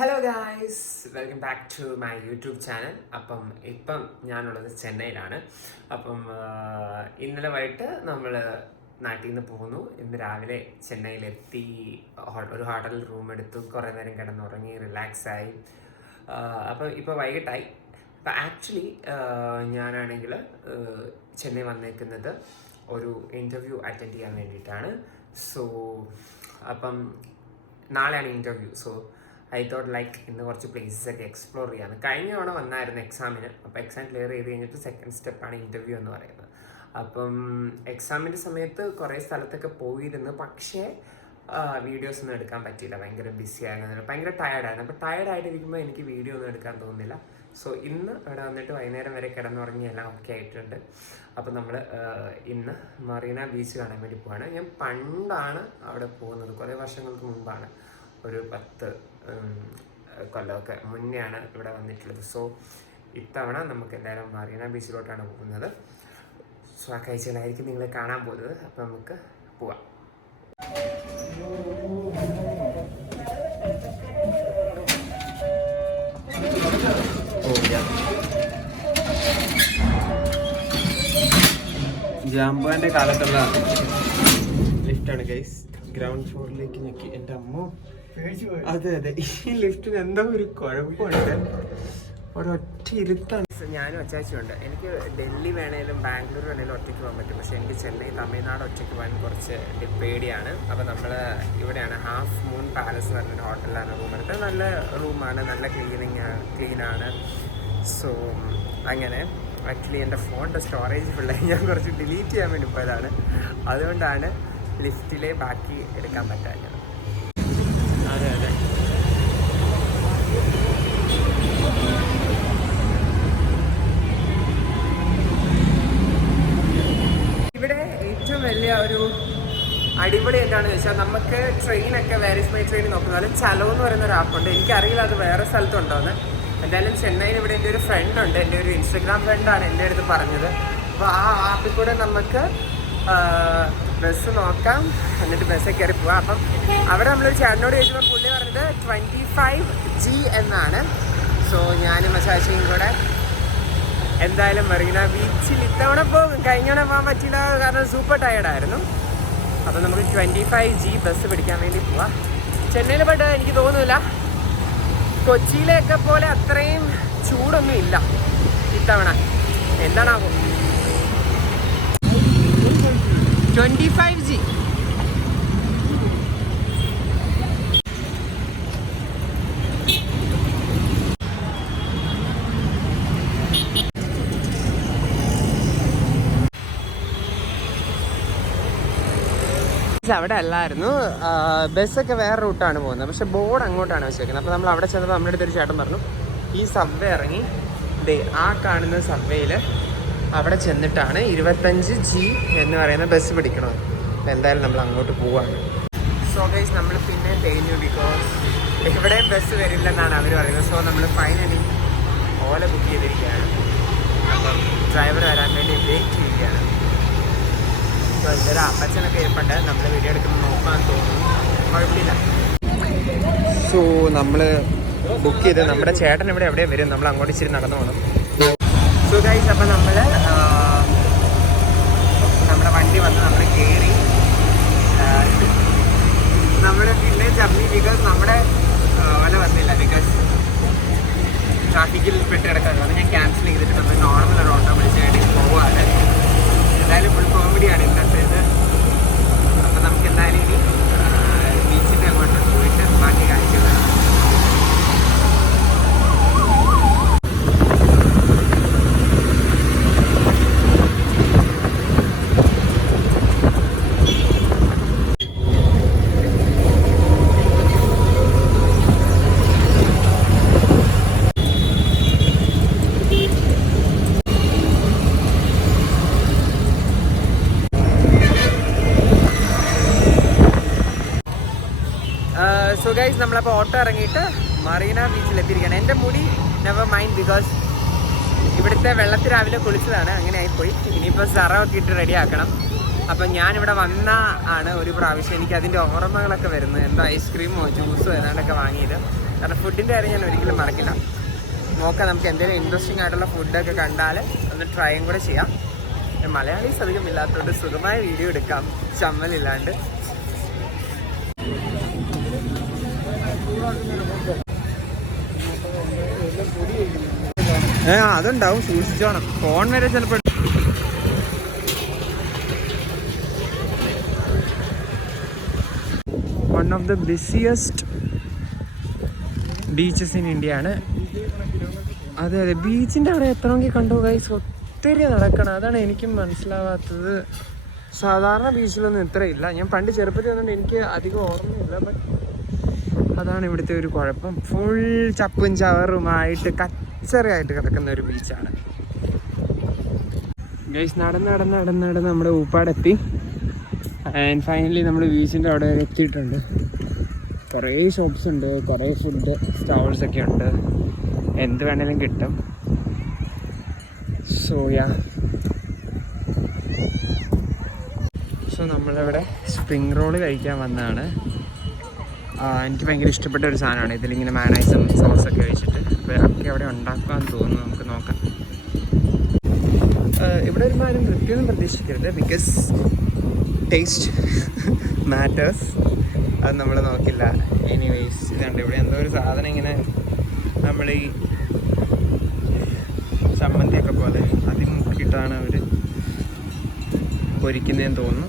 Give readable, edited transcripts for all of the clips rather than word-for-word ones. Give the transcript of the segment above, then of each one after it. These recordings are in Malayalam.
Hello guys, welcome back to my YouTube channel. ഇപ്പം ഞാനുള്ളത് ചെന്നൈയിലാണ്. ഇന്നലെ വൈകിട്ട് നമ്മൾ നാട്ടിൽ നിന്ന് പോന്നു. ഇന്ന് രാവിലെ ചെന്നൈയിലെത്തി. ഒരു ഹോട്ടലിൽ റൂം എടുത്തു, കുറേ നേരം കിടന്നുറങ്ങി, റിലാക്സായി. ഇപ്പോൾ വൈകിട്ടായി. ആക്ച്വലി ഞാനാണെങ്കിൽ ചെന്നൈ വന്നേക്കുന്നത് ഒരു ഇൻ്റർവ്യൂ അറ്റൻഡ് ചെയ്യാൻ വേണ്ടിയിട്ടാണ്. നാളെയാണ് ഇൻ്റർവ്യൂ. ഐ തോട്ട് ഇന്ന് കുറച്ച് പ്ലേസസൊക്കെ എക്സ്പ്ലോർ ചെയ്യാമെന്ന്. കഴിഞ്ഞ തവണ വന്നായിരുന്നു എക്സാമിന്. എക്സാം ക്ലിയർ ചെയ്ത് കഴിഞ്ഞിട്ട് സെക്കൻഡ് സ്റ്റെപ്പാണ് ഇൻ്റർവ്യൂ എന്ന് പറയുന്നത്. എക്സാമിൻ്റെ സമയത്ത് കുറേ സ്ഥലത്തൊക്കെ പോയിരുന്നു, പക്ഷേ വീഡിയോസ് ഒന്നും എടുക്കാൻ പറ്റിയില്ല. ഭയങ്കര ബിസി ആയിരുന്നു, ഭയങ്കര ടയർഡായിരുന്നു. ടയർഡായിട്ടിരിക്കുമ്പോൾ എനിക്ക് വീഡിയോ ഒന്നും എടുക്കാൻ തോന്നുന്നില്ല. ഇന്ന് ഇവിടെ വന്നിട്ട് വൈകുന്നേരം വരെ കിടന്നുറങ്ങി എല്ലാം ഓക്കെ ആയിട്ടുണ്ട്. നമ്മൾ ഇന്ന് മറീന ബീച്ച് കാണാൻ വേണ്ടി പോവാണ്. ഞാൻ പണ്ടാണ് അവിടെ പോകുന്നത്, കുറേ വർഷങ്ങൾക്ക് മുമ്പാണ്, ഒരു 10 കൊല്ലമൊക്കെ മുന്നെയാണ് ഇവിടെ വന്നിട്ടുള്ളത്. ഇത്തവണ നമുക്ക് എല്ലാവരും മറീന ബീച്ചിലോട്ടാണ് പോകുന്നത്. ആ കാഴ്ചകളായിരിക്കും നിങ്ങൾ കാണാൻ പോകുന്നത്. നമുക്ക് പോവാം. ജാമ്പാന്റെ കാലത്തുള്ള ലിഫ്റ്റാണ് ഗൈസ്. ഗ്രൗണ്ട് ഫ്ലോറിലേക്ക് ഞെക്കി. എൻ്റെ അമ്മ, അതെ ഈ ലിഫ്റ്റിന് എന്തോ ഒരു കുഴപ്പമുണ്ട്. ഒരൊറ്റ ഇരുത്താണ്. ഞാനും അച്ചാച്ചുണ്ട്. എനിക്ക് ഡൽഹി വേണേലും ബാംഗ്ലൂർ വേണേലും ഒറ്റയ്ക്ക് പോകാൻ പറ്റും, പക്ഷേ എനിക്ക് ചെന്നൈ, തമിഴ്നാട് ഒറ്റയ്ക്ക് പോകാൻ കുറച്ച് പേടിയാണ്. നമ്മൾ ഇവിടെയാണ് ഹാഫ് മൂൺ പാലസ് എന്ന് പറഞ്ഞൊരു ഹോട്ടലിലാണ് റൂം എടുത്തത്. നല്ല റൂമാണ്, നല്ല ക്ലീനാണ്. അങ്ങനെ ആക്ച്വലി എൻ്റെ ഫോണിൻ്റെ സ്റ്റോറേജ് ഫുള്ളായി. ഞാൻ കുറച്ച് ഡിലീറ്റ് ചെയ്യാൻ വേണ്ടി പോയതാണ്. അതുകൊണ്ടാണ് ലിഫ്റ്റിലെ ബാക്കി എടുക്കാൻ പറ്റാഞ്ഞത്. അതെ ഇവിടെ ഏറ്റവും വലിയ ഒരു അടിപൊളി എന്താണെന്ന് ചോദിച്ചാൽ, നമുക്ക് ട്രെയിനൊക്കെ വേരിസ് മൈ ട്രെയിൻ നോക്കുന്നത് ചലോ എന്ന് പറയുന്ന ഒരു ആപ്പുണ്ട്. എനിക്കറിയില്ല അത് വേറെ സ്ഥലത്തുണ്ടോയെന്ന്. എന്തായാലും ചെന്നൈയിൽ ഇവിടെ എൻ്റെ ഒരു ഫ്രണ്ട് ഉണ്ട്, എൻ്റെ ഒരു ഇൻസ്റ്റഗ്രാം ഫ്രണ്ടാണ് എൻ്റെ അടുത്ത് പറഞ്ഞത്. അപ്പോൾ ആ ആപ്പിൽ കൂടെ നമുക്ക് ബസ് നോക്കാം, എന്നിട്ട് ബസ്സിൽ കയറി പോവാം. അവിടെ നമ്മളൊരു ചേട്ടനോട് ചോദിച്ചപ്പോൾ പുള്ളി പറഞ്ഞത് 25G എന്നാണ്. ഞാനും മസാശയും കൂടെ എന്തായാലും മറീന ബീച്ചിൽ ഇത്തവണ പോകും. കഴിഞ്ഞവണ പോകാൻ പറ്റില്ല, കാരണം സൂപ്പർ ടയർഡായിരുന്നു. നമുക്ക് 25G ബസ് പിടിക്കാൻ വേണ്ടി പോവാം. ചെന്നൈയിൽ പോയിട്ട് എനിക്ക് തോന്നുന്നില്ല കൊച്ചിയിലെയൊക്കെ പോലെ അത്രയും ചൂടൊന്നും ഇല്ല ഇത്തവണ. എന്താണാവോ 25G. അവിടെ അല്ലായിരുന്നു, ബസ്സൊക്കെ വേറെ റൂട്ടാണ് പോകുന്നത്, പക്ഷെ ബോർഡ് അങ്ങോട്ടാണ് വെച്ചേക്കുന്നത്. നമ്മൾ അവിടെ ചെന്നപ്പോൾ നമ്മുടെ അടുത്തൊരു ചേട്ടൻ പറഞ്ഞു, ഈ സബ്വേ ഇറങ്ങി ആ കാണുന്ന സബ്വേയിൽ അവിടെ ചെന്നിട്ടാണ് 25G എന്ന് പറയുന്ന ബസ് പിടിക്കണം. എന്തായാലും നമ്മൾ അങ്ങോട്ട് പോവാണ്. ഗൈസ്, നമ്മൾ പിന്നെ തേഞ്ഞു, ബിക്കോസ് എവിടെയും ബസ് വരില്ലെന്നാണ് അവർ പറയുന്നത്. നമ്മൾ ഫൈനലി ഓല ബുക്ക് ചെയ്തിരിക്കുകയാണ്. ഡ്രൈവർ വരാൻ വേണ്ടി വെയിറ്റ് ചെയ്യുകയാണ്. അപ്പച്ചനൊക്കെ ഇരിപ്പുണ്ട്, നമ്മൾ വീഡിയോ എടുക്കുമ്പോൾ നോക്കാൻ തോന്നുന്നു, കുഴപ്പമില്ല. നമ്മൾ ബുക്ക് ചെയ്ത് നമ്മുടെ ചേട്ടൻ ഇവിടെ എവിടെയാണ് വരും, നമ്മൾ അങ്ങോട്ട് ഇച്ചിരി നടന്നു പോകണം. ഗൈസ്, നമ്മുടെ വണ്ടി വന്ന് നമ്മൾ കയറി. നമ്മൾ പിന്നെ ജർമ്മി, ബിക്കോസ് നമ്മുടെ ഓല വന്നില്ല, ബിക്കോസ് ട്രാഫിക്കിൽ പെട്ട് കിടക്കാറ്. അത് ഞാൻ ക്യാൻസൽ ചെയ്തിട്ട് നമ്മൾ നോർമൽ ഒരു ഓട്ടോ വിളിച്ച് വേണ്ടി പോവാണ്. എന്തായാലും ഫുൾ കോമഡിയാണ് ഇന്നത്തേത്. നമുക്ക് എന്തായാലും ഇനി ബീച്ചിൻ്റെ അങ്ങോട്ട് പോയിട്ട് ബാക്കി കാഴ്ചകൾ. ഗൈസ്, നമ്മളപ്പോൾ ഓട്ടോ ഇറങ്ങിയിട്ട് മറീന ബീച്ചിലെത്തിയിരിക്കുകയാണ്. എൻ്റെ മുടി നെവർ മൈൻഡ്, ബിക്കോസ് ഇവിടുത്തെ വെള്ളത്തിൽ രാവിലെ കുളിച്ചതാണ്, അങ്ങനെ ആയിപ്പോയി. ഇനിയിപ്പോൾ സറൊക്കെ ഇട്ട് റെഡി ആക്കണം. ഞാനിവിടെ വന്ന ഒരു പ്രാവശ്യം എനിക്ക് അതിൻ്റെ ഓർമ്മകളൊക്കെ വരുന്നത്. എന്തോ ഐസ്ക്രീമോ ജ്യൂസോ ഏതാണ്ടൊക്കെ വാങ്ങിയത്. കാരണം ഫുഡിൻ്റെ കാര്യം ഞാൻ ഒരിക്കലും മറക്കില്ല. നോക്കാം, നമുക്ക് എന്തെങ്കിലും ഇൻട്രസ്റ്റിംഗ് ആയിട്ടുള്ള ഫുഡൊക്കെ കണ്ടാൽ ഒന്ന് ട്രൈയും കൂടെ ചെയ്യാം. മലയാളീസ് അധികം ഇല്ലാത്തതുകൊണ്ട് സുഖമായ വീഡിയോ എടുക്കാം, ചമ്മലില്ലാണ്ട്. അതുണ്ടാവും, സൂക്ഷിച്ചോണം. ഫോൺ വരെ ചിലപ്പോൾ one of the busiest beaches in India ആണ്. അതെ അതെ, ബീച്ചിൻ്റെ അവിടെ എത്തണമെങ്കിൽ കണ്ടോ ഗൈസ്, ഒത്തിരി നടക്കണം. അതാണ് എനിക്കും മനസ്സിലാവാത്തത്. സാധാരണ ബീച്ചിലൊന്നും ഇത്രയില്ല. ഞാൻ പണ്ട് ചെറുപ്പത്തിൽ വന്നുകൊണ്ട് എനിക്ക് അധികം ഓർമ്മയില്ല. ബട്ട് അതാണ് ഇവിടുത്തെ ഒരു കുഴപ്പം. ഫുൾ ചപ്പും ചവറുമായിട്ട് കച്ചറയായിട്ട് കിടക്കുന്ന ഒരു ബീച്ചാണ് ഗൈസ്. നടന്ന് നമ്മുടെ ഊപ്പാടെത്തി. ആൻഡ് ഫൈനലി നമ്മൾ ബീച്ചിൻ്റെ അവിടെ വരെ എത്തിയിട്ടുണ്ട്. കുറേ ഷോപ്സ് ഉണ്ട്, കുറേ ഫുഡ് സ്റ്റാൾസൊക്കെ ഉണ്ട്, എന്ത് വേണേലും കിട്ടും. സോ നമ്മളിവിടെ സ്പ്രിങ് റോള് കഴിക്കാൻ വന്നതാണ്. എനിക്ക് ഭയങ്കര ഇഷ്ടപ്പെട്ട ഒരു സാധനമാണ്. ഇതിലിങ്ങനെ മയണൈസും സോസൊക്കെ വെച്ചിട്ട് ഒക്കെ അവിടെ ഉണ്ടാക്കാമെന്ന് തോന്നുന്നു. നമുക്ക് നോക്കാം. ഇവിടെ ഒരു ആരും റിവ്യൂന്നും പ്രതീക്ഷിക്കരുത്, ബിക്കോസ് ടേസ്റ്റ് മാറ്റേഴ്സ്. അത് നമ്മൾ നോക്കില്ല. എനിവേയ്സ്, ഇതുണ്ട് ഇവിടെ എന്തോ ഒരു സാധനം ഇങ്ങനെ നമ്മൾ ഈ ചമ്മന്തിയൊക്കെ പോലെ അതിൽ മുക്കിയിട്ടാണ് അവർ പൊരിക്കുന്നതെന്ന് തോന്നുന്നു.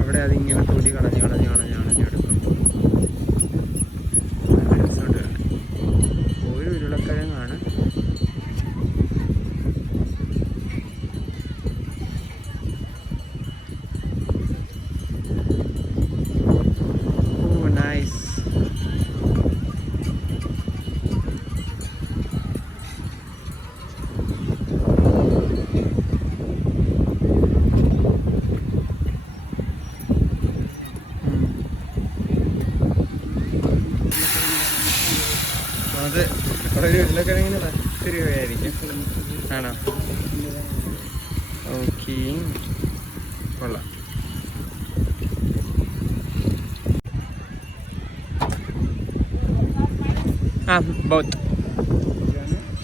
അവിടെ അതിങ്ങനെ തൊലി കളഞ്ഞ് എടുക്കും. നല്ല രസമുണ്ട്. ഒരു ഉരുളക്കിഴങ്ങാണ്. ഓ നൈസ്. അത് ഒരു ഉരുളക്കിഴങ്ങിന് 10 രൂപയായിരിക്കും. ആണോ? ഓക്കെ, കൊള്ളാം. ബോത്ത്.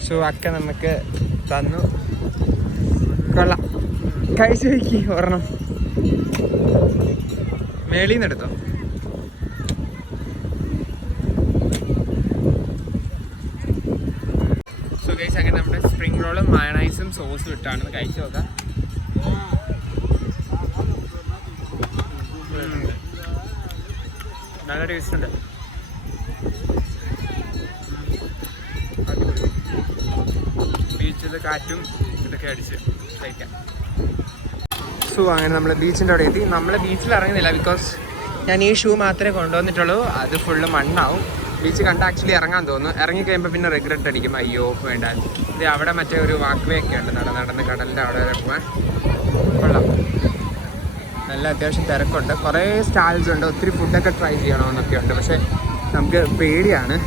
സോ അക്ക നമുക്ക് തന്നു. കൊള്ളാം, കഴിച്ചു വയ്ക്കി. ഒരെണ്ണം മേളിൽ നിന്ന് എടുത്തോ. അങ്ങനെ നമ്മുടെ സ്പ്രിംഗ് റോളും മയണൈസും സോസും ഇട്ടാണ് കഴിച്ചു നോക്കാം. നല്ല ടേസ്റ്റ് ഉണ്ട്. ബീച്ചിൽ കാറ്റും ഇതൊക്കെ അടിച്ച് കഴിക്കാം. സോ അങ്ങനെ നമ്മൾ ബീച്ചിൻ്റെ അവിടെ എത്തി. നമ്മൾ ബീച്ചിൽ ഇറങ്ങുന്നില്ല, ബിക്കോസ് ഞാൻ ഈ ഷൂ മാത്രമേ കൊണ്ടുവന്നിട്ടുള്ളൂ. അത് ഫുള്ള് മണ്ണാവും. ബീച്ച് കണ്ട് ആക്ച്വലി ഇറങ്ങാൻ തോന്നുന്നു. ഇറങ്ങിക്കഴിയുമ്പോൾ പിന്നെ റിഗ്രറ്റ് അടിക്കും, അയ്യോ വേണ്ട. ഇത് അവിടെ മറ്റേ ഒരു വാക്ക് വേ ഒക്കെ ഉണ്ട്, നടന്ന് കടലിൻ്റെ അവിടെ വരെ പോകാൻ. കൊള്ളാം, നല്ല അത്യാവശ്യം തിരക്കുണ്ട്. കുറേ സ്റ്റാൾസ് ഉണ്ട്, ഒത്തിരി ഫുഡൊക്കെ ട്രൈ ചെയ്യണമെന്നൊക്കെ ഉണ്ട്. പക്ഷേ നമുക്ക് പേടിയാണ്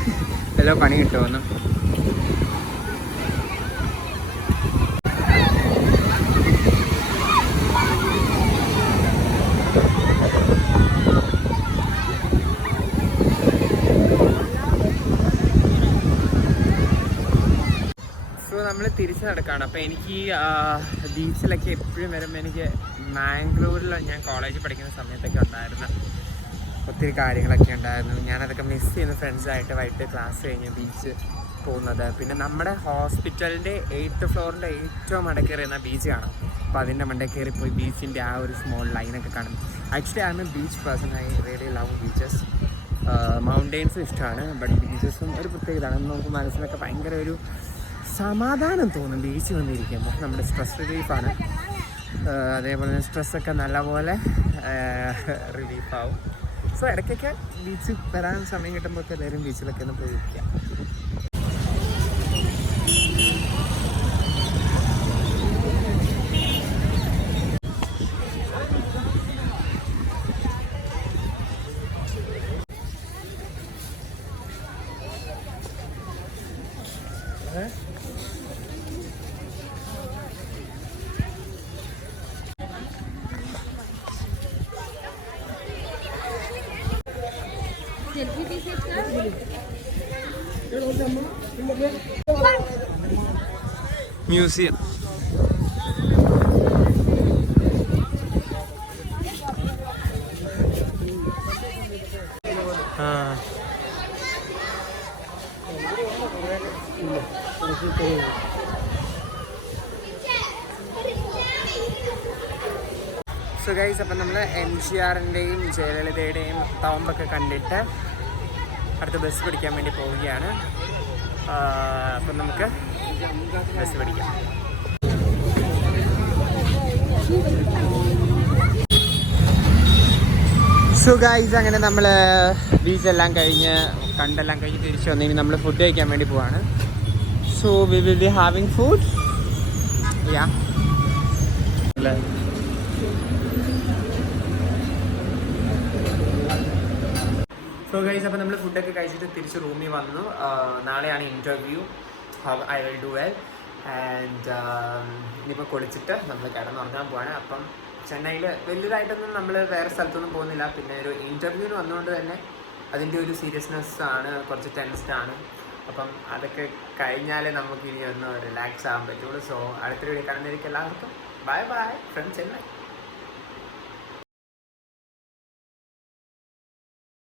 എല്ലാം പണി കിട്ടുമെന്ന്. നമ്മൾ തിരിച്ച് നടക്കുകയാണ്. അപ്പോൾ എനിക്ക് ബീച്ചിലൊക്കെ എപ്പോഴും വരുമ്പോൾ എനിക്ക് മാംഗ്ലൂരിൽ ഞാൻ കോളേജിൽ പഠിക്കുന്ന സമയത്തൊക്കെ ഉണ്ടായിരുന്ന ഒത്തിരി കാര്യങ്ങളൊക്കെ ഉണ്ടായിരുന്നു. ഞാനതൊക്കെ മിസ് ചെയ്യുന്ന ഫ്രണ്ട്സായിട്ട് വൈകിട്ട് ക്ലാസ് കഴിഞ്ഞ് ബീച്ച് പോകുന്നത്. പിന്നെ നമ്മുടെ ഹോസ്പിറ്റലിൻ്റെ 8th ഫ്ലോറിൻ്റെ ഏറ്റവും മണ്ടയിൽ കയറിയുന്ന ബീച്ച് കാണാം. അപ്പോൾ അതിൻ്റെ മണ്ടയിൽ കയറിപ്പോയി ബീച്ചിൻ്റെ ആ ഒരു സ്മോൾ ലൈനൊക്കെ കാണും. Actually I am a beach person. I really love beaches. മൗണ്ടെയ്ൻസും ഇഷ്ടമാണ്, ബട്ട് ബീച്ചസും ഒരു പ്രത്യേകതയാണ്. നമുക്ക് മനസ്സിലൊക്കെ ഭയങ്കര ഒരു സമാധാനം തോന്നും ബീച്ച് വന്നിരിക്കുമ്പോൾ. നമ്മുടെ സ്ട്രെസ് റിലീഫാണ്. അതേപോലെ തന്നെ സ്ട്രെസ്സൊക്കെ നല്ലപോലെ റിലീഫാവും. സോ ഇടയ്ക്കൊക്കെ ബീച്ച് വരാൻ സമയം കിട്ടുമ്പോൾ ഒക്കെ എല്ലാവരും ബീച്ചിലൊക്കെ ഒന്ന് പോയിരിക്കാം. Selfie museum. സോ ഗൈസ്, അപ്പം നമ്മൾ MGRൻ്റെയും ജയലളിതയുടെയും ടോംബൊക്കെ കണ്ടിട്ട് അടുത്ത ബസ് പിടിക്കാൻ വേണ്ടി പോവുകയാണ്. അപ്പം നമുക്ക് ബസ് പിടിക്കാം. സോ ഗൈസ്, അങ്ങനെ നമ്മൾ ബീച്ചെല്ലാം കഴിഞ്ഞ് കണ്ടെല്ലാം കഴിഞ്ഞ് തിരിച്ചു വന്നു. ഇനി നമ്മൾ ഫുഡ് കഴിക്കാൻ വേണ്ടി പോവാണ്. So we will be having food. Yeah so guys, അപ്പോൾ നമ്മൾ ഫുഡൊക്കെ കഴിച്ചിട്ട് തിരിച്ച് റൂമിൽ വന്നു. നാളെയാണ് interview. I will do well. And ഇനിയിപ്പോൾ കുളിച്ചിട്ട് നമ്മൾ കിടന്നുറങ്ങാൻ പോവാണ്. അപ്പം ചെന്നൈയിൽ വലിയതായിട്ടൊന്നും നമ്മൾ വേറെ സ്ഥലത്തൊന്നും പോകുന്നില്ല. പിന്നെ ഒരു ഇൻ്റർവ്യൂവിന് വന്നുകൊണ്ട് തന്നെ അതിൻ്റെ ഒരു സീരിയസ്നെസ് ആണ്, കുറച്ച് ടെൻസ്ഡാണ്. അപ്പം അതൊക്കെ കഴിഞ്ഞാലേ നമുക്ക് ഇനി ഒന്ന് റിലാക്സ് ആകാൻ പറ്റുള്ളൂ. സോ അടുത്തൊരു വീഡിയോ കാണുന്നവർക്ക് എല്ലാവർക്കും ബൈ ബൈ ഫ്രം ചെന്നൈ.